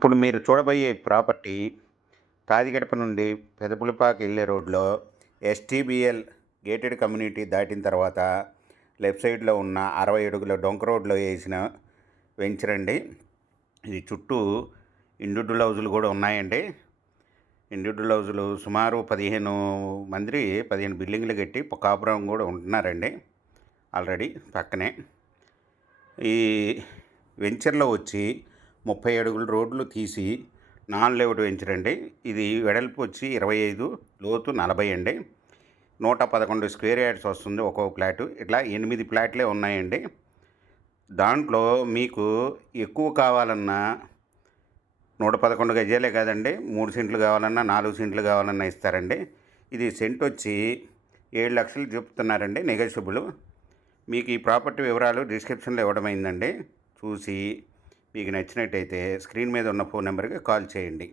ఇప్పుడు మీరు చూడబోయే ప్రాపర్టీ కాదిగడప నుండి పెదపులిపాక వెళ్ళే రోడ్లో ఎస్టీబీఎల్ గేటెడ్ కమ్యూనిటీ దాటిన తర్వాత లెఫ్ట్ సైడ్లో ఉన్న 60 అడుగుల డొంక రోడ్లో వేసిన వెంచర్ అండి. ఇది చుట్టూ ఇండివిడ్యువల్ హౌజులు కూడా ఉన్నాయండి. ఇండివిడ్యువల్ హౌజులు సుమారు 15 బిల్డింగ్లు కట్టి కాపురం కూడా ఉంటున్నారండి ఆల్రెడీ పక్కనే. ఈ వెంచర్లో వచ్చి 30 అడుగుల రోడ్లు తీసి నాన్ లేఅవుట్ వెంచర్ అండి. ఇది వెడల్పు వచ్చి 25, లోతు 40 అండి. 111 స్క్వేర్ యార్డ్స్ వస్తుంది ఒక్కొక్క ఫ్లాటు. ఇట్లా 8 ఫ్లాట్లే ఉన్నాయండి. దాంట్లో మీకు ఎక్కువ కావాలన్నా 111 గజాలే కాదండి, 3 సెంట్లు కావాలన్నా 4 సెంట్లు కావాలన్నా ఇస్తారండి. ఇది సెంట్ వచ్చి 7 లక్షలు చెప్తున్నారండి, నెగోషియబుల్. మీకు ఈ ప్రాపర్టీ వివరాలు డిస్క్రిప్షన్లో ఇవ్వడమైందండి. చూసి మీకు నచ్చినట్టయితే స్క్రీన్ మీద ఉన్న ఫోన్ నెంబర్కి కాల్ చేయండి.